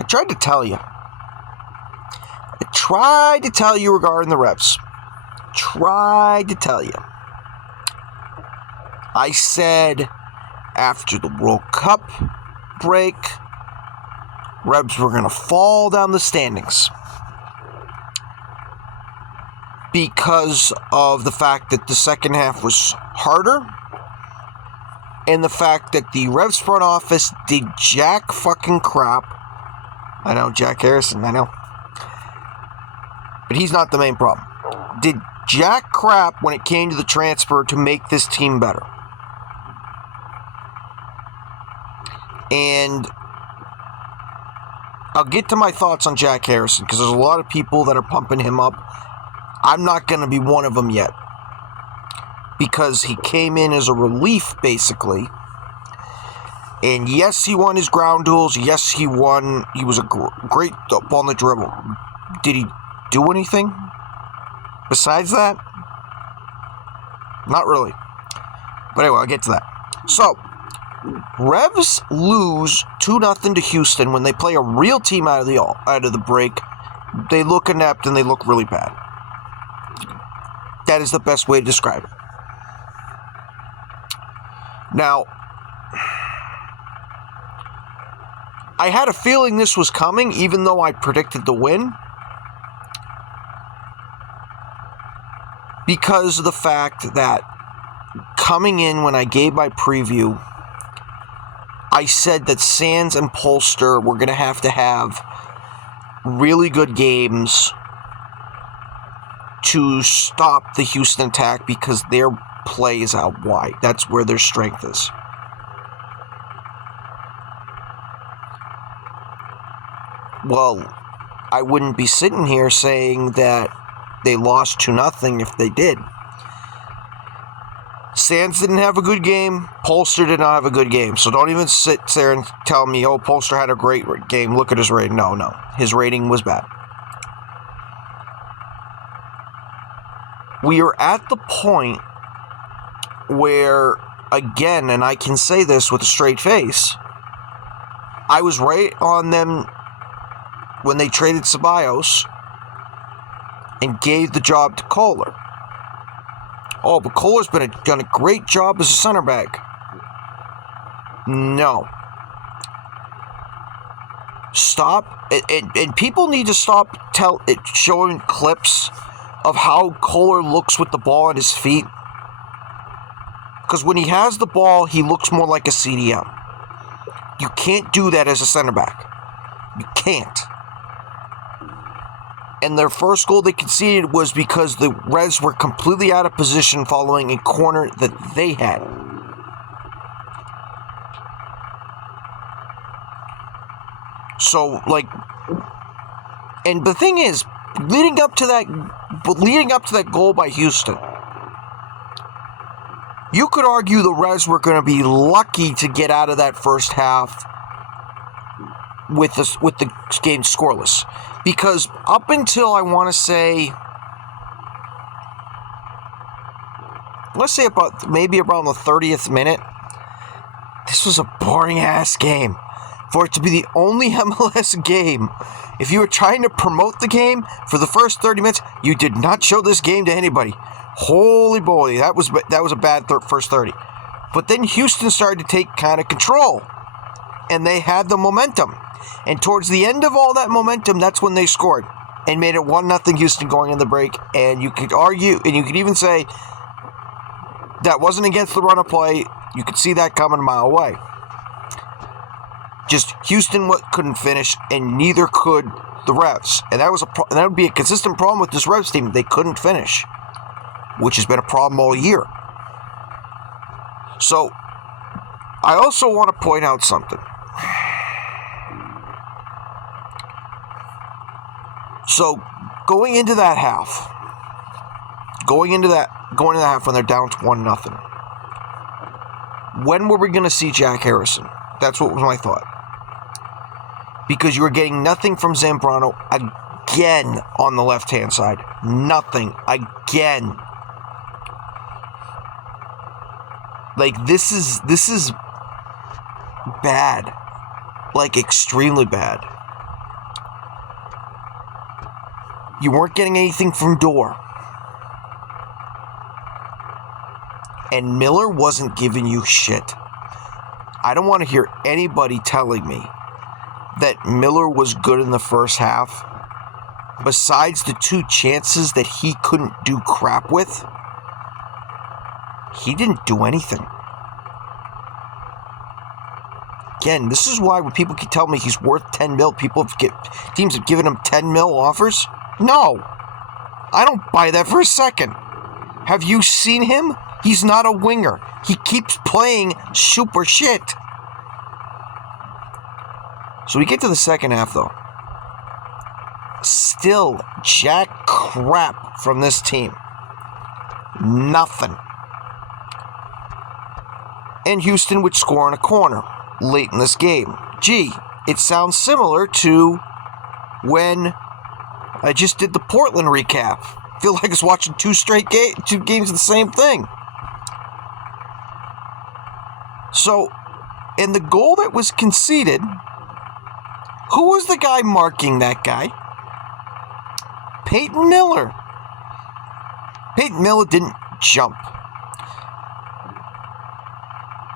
I tried to tell you. Regarding the refs. Tried to tell you. I said after the World Cup break, refs were going to fall down the standings because of the fact that the second half was harder and the fact that the refs front office did jack fucking crap. I know, Jack Harrison, I know. But he's not the main problem. Did jack crap when it came to the transfer to make this team better. And I'll get to my thoughts on Jack Harrison because there's a lot of people that are pumping him up. I'm not going to be one of them yet because he came in as a relief, basically. And yes, he won his ground duels. Yes, he won. He was a great ball on the dribble. Did he do anything besides that? Not really. But anyway, I'll get to that. So, Revs lose 2-0 to Houston when they play a real team out of the break. They look inept and they look really bad. That is the best way to describe it. Now, I had a feeling this was coming, even though I predicted the win, because of the fact that coming in when I gave my preview, I said that Sands and Polster were going to have really good games to stop the Houston attack because their play is out wide. That's where their strength is. Well, I wouldn't be sitting here saying that they lost 2-0 if they did. Sands didn't have a good game. Polster did not have a good game. So don't even sit there and tell me, oh, Polster had a great game. Look at his rating. No. His rating was bad. We are at the point where, again, and I can say this with a straight face, I was right on them when they traded Ceballos and gave the job to Kohler. Oh, but Kohler's done a great job as a center back. No. Stop. And people need to stop showing clips of how Kohler looks with the ball at his feet. Because when he has the ball, he looks more like a CDM. You can't do that as a center back. You can't. And their first goal they conceded was because the Reds were completely out of position following a corner that they had. So, and the thing is, leading up to that goal by Houston, you could argue the Reds were going to be lucky to get out of that first half with the game scoreless. Because up until I want to say, let's say maybe around the 30th minute, this was a boring-ass game. For it to be the only MLS game, if you were trying to promote the game for the first 30 minutes, you did not show this game to anybody. Holy boy, that was a bad first 30. But then Houston started to take kind of control, and they had the momentum. And towards the end of all that momentum, that's when they scored and made it 1-0 Houston going in the break. And you could argue, and you could even say that wasn't against the run of play. You could see that coming a mile away. Just Houston couldn't finish, and neither could the Revs. And that would be a consistent problem with this Revs team. They couldn't finish, which has been a problem all year. So, I also want to point out something. So, going into that half when they're down to 1-0, when were we going to see Jack Harrison? That's what was my thought. Because you were getting nothing from Zambrano again on the left-hand side. Nothing. Again. This is bad. Extremely bad. You weren't getting anything from Dorr. And Miller wasn't giving you shit. I don't want to hear anybody telling me that Miller was good in the first half. Besides the 2 chances that he couldn't do crap with, he didn't do anything. Again, this is why when people keep telling me he's worth 10 mil, teams have given him 10 mil offers. No, I don't buy that for a second. Have you seen him? He's not a winger. He keeps playing super shit. So we get to the second half, though. Still jack crap from this team. Nothing. And Houston would score in a corner late in this game. Gee, it sounds similar to when I just did the Portland recap. I feel like I was watching 2 games of the same thing. So, in the goal that was conceded, who was the guy marking that guy? Peyton Miller. Peyton Miller didn't jump.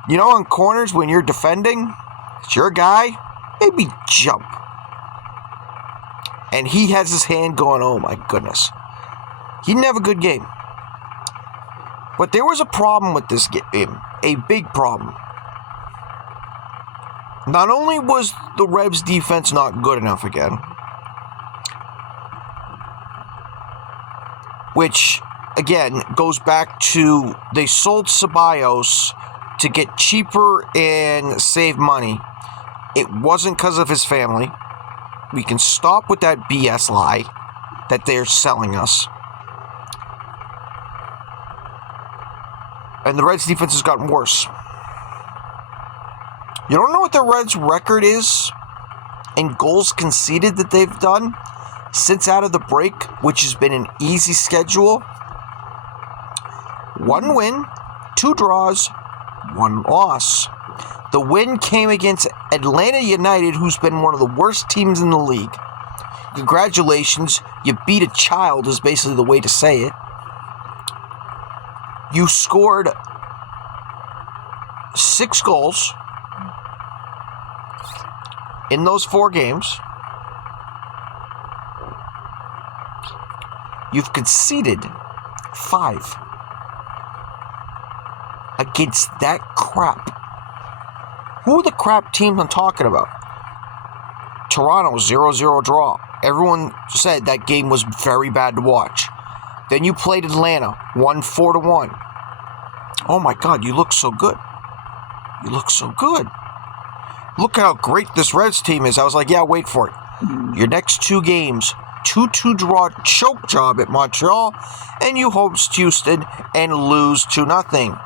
You know, on corners, when you're defending, it's your guy, maybe jump. And he has his hand going, oh my goodness. He didn't have a good game. But there was a problem with this game, a big problem. Not only was the Revs defense not good enough again, which, again, goes back to they sold Ceballos to get cheaper and save money. It wasn't because of his family. We can stop with that BS lie that they're selling us. And the Reds' defense has gotten worse. You don't know what the Reds' record is in goals conceded that they've done since out of the break, which has been an easy schedule. 1 win, 2 draws, 1 loss. The win came against Atlanta United, who's been one of the worst teams in the league. Congratulations, you beat a child is basically the way to say it. You scored 6 goals in those 4 games. You've conceded 5 against that crap. Who are the crap teams I'm talking about? Toronto, 0-0 draw. Everyone said that game was very bad to watch. Then you played Atlanta, 1-4-1. Oh my God, you look so good. You look so good. Look how great this Reds team is. I was like, yeah, wait for it. Your next 2 games, 2-2 draw choke job at Montreal, and you host Houston and lose 2-0.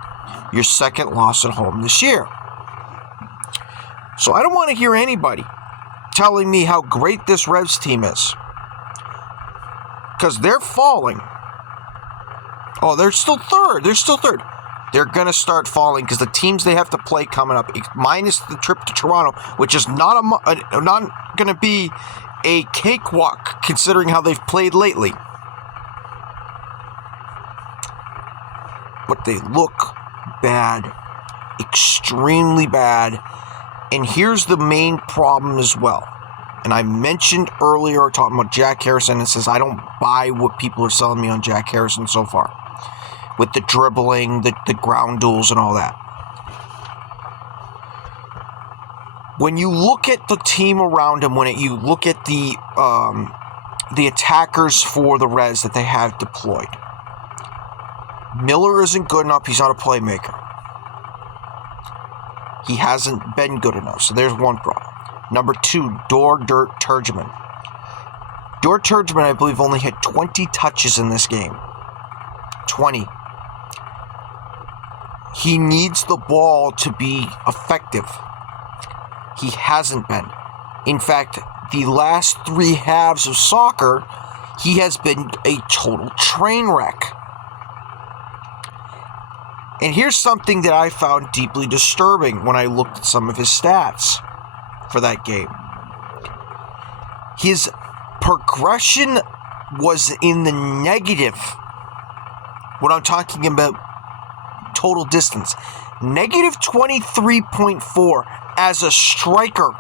Your second loss at home this year. So I don't want to hear anybody telling me how great this Revs team is. Because they're falling. Oh, they're still third. They're going to start falling because the teams they have to play coming up, minus the trip to Toronto, which is not going to be a cakewalk considering how they've played lately. But they look bad. Extremely bad. And here's the main problem as well. And I mentioned earlier talking about Jack Harrison and says I don't buy what people are selling me on Jack Harrison so far. With the dribbling, the ground duels and all that. When you look at the team around him, you look at the attackers for the Reds that they have deployed, Miller isn't good enough. He's not a playmaker. He hasn't been good enough. So there's one problem. Number 2, Dorr Turgeman. Dorr Turgeman, I believe, only had 20 touches in this game. 20. He needs the ball to be effective. He hasn't been. In fact, the last 3 halves of soccer, he has been a total train wreck. And here's something that I found deeply disturbing when I looked at some of his stats for that game. His progression was in the negative when I'm talking about total distance. Negative 23.4 as a striker.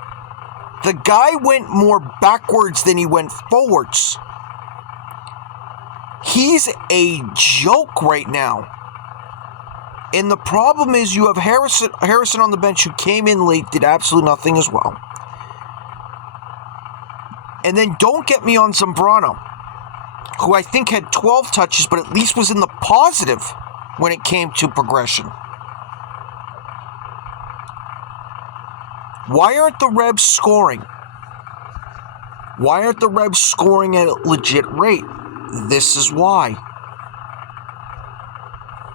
The guy went more backwards than he went forwards. He's a joke right now. And the problem is you have Harrison on the bench who came in late, did absolutely nothing as well. And then don't get me on Zambrano, who I think had 12 touches, but at least was in the positive when it came to progression. Why aren't the Revs scoring? Why aren't the Revs scoring at a legit rate? This is why.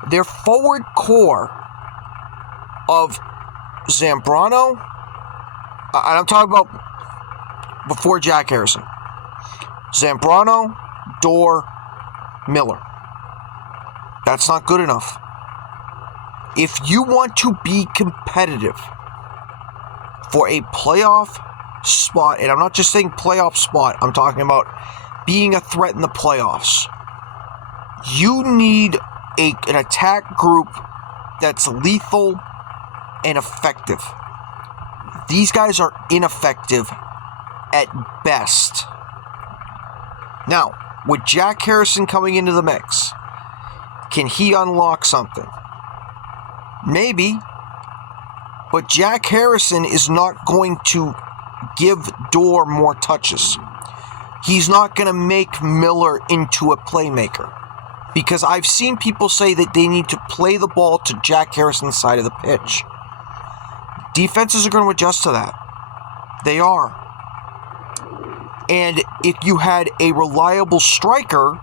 Their forward core of Zambrano, and I'm talking about before Jack Harrison, Zambrano, Dorr, Miller. That's not good enough. If you want to be competitive for a playoff spot, and I'm not just saying playoff spot, I'm talking about being a threat in the playoffs, you need an attack group that's lethal and effective. These guys are ineffective at best. Now, with Jack Harrison coming into the mix, can he unlock something? Maybe. But Jack Harrison is not going to give Dorr more touches. He's not going to make Miller into a playmaker. Because I've seen people say that they need to play the ball to Jack Harrison's side of the pitch. Defenses are going to adjust to that. They are. And if you had a reliable striker,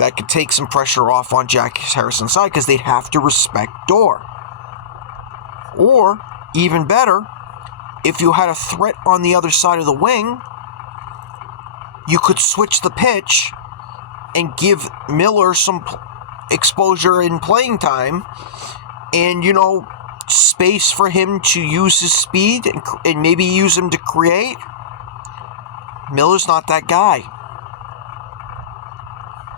that could take some pressure off on Jack Harrison's side because they'd have to respect Dorr. Or, even better, if you had a threat on the other side of the wing, you could switch the pitch and give Miller some exposure and playing time and, space for him to use his speed and maybe use him to create. Miller's not that guy.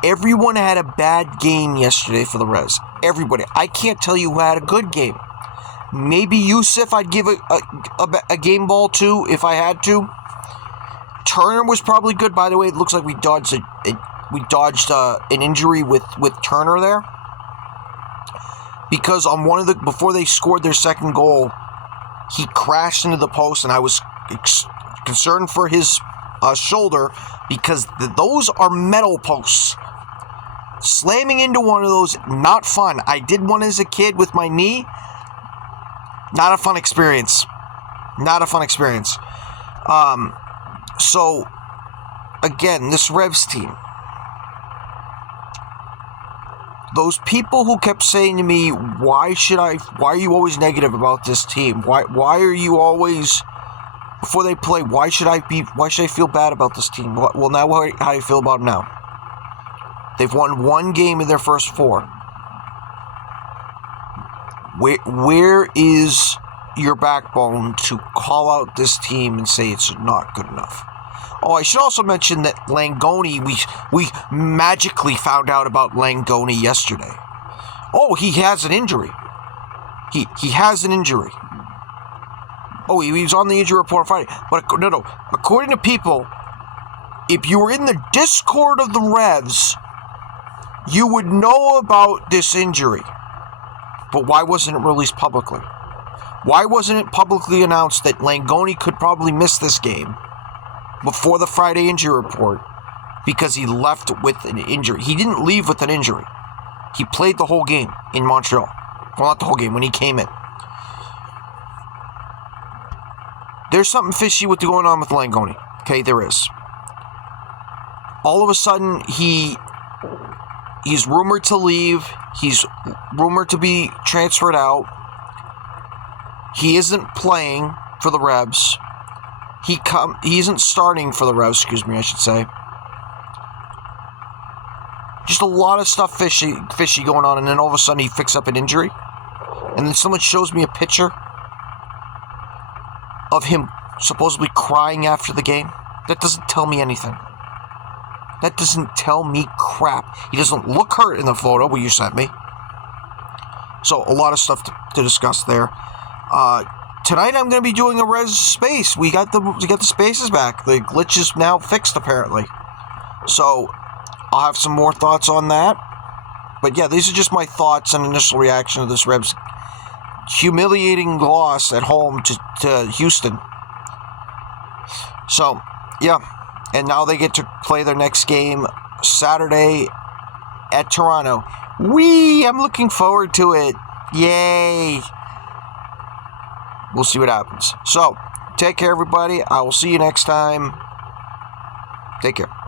Everyone had a bad game yesterday for the Revs. Everybody. I can't tell you who had a good game. Maybe Yusuf I'd give a game ball to if I had to. Turner was probably good. By the way, it looks like we dodged an injury with Turner there. Because on before they scored their second goal, he crashed into the post, and I was concerned for his shoulder because those are metal posts. Slamming into one of those, not fun. I did one as a kid with my knee. Not a fun experience. Not a fun experience. So, again, this Revs team. Those people who kept saying to me, why are you always negative about this team? Why are you always, before they play, why should I feel bad about this team? Well, now how do you feel about them now? They've won one game in their first four. Where is your backbone to call out this team and say it's not good enough? Oh, I should also mention that Langoni, we magically found out about Langoni yesterday. Oh, he has an injury. He has an injury. Oh, he was on the injury report on Friday. But no. According to people, if you were in the Discord of the Revs, you would know about this injury. But why wasn't it released publicly? Why wasn't it publicly announced that Langoni could probably miss this game before the Friday injury report because he left with an injury? He didn't leave with an injury. He played the whole game in Montreal. Well, not the whole game, when he came in. There's something fishy with going on with Langoni. Okay, there is. All of a sudden, he's rumored to leave. He's rumored to be transferred out. He isn't playing for the Revs. He isn't starting for the Revs, I should say. Just a lot of stuff fishy going on, and then all of a sudden he picks up an injury. And then someone shows me a picture of him supposedly crying after the game. That doesn't tell me anything. That doesn't tell me crap. He doesn't look hurt in the photo you sent me. So, a lot of stuff to discuss there. Tonight I'm going to be doing a res space. We got the spaces back. The glitch is now fixed, apparently. So, I'll have some more thoughts on that. But yeah, these are just my thoughts and initial reaction to this Revs humiliating loss at home to Houston. So, yeah. And now they get to play their next game Saturday at Toronto. I'm looking forward to it. Yay. We'll see what happens. So, take care, everybody. I will see you next time. Take care.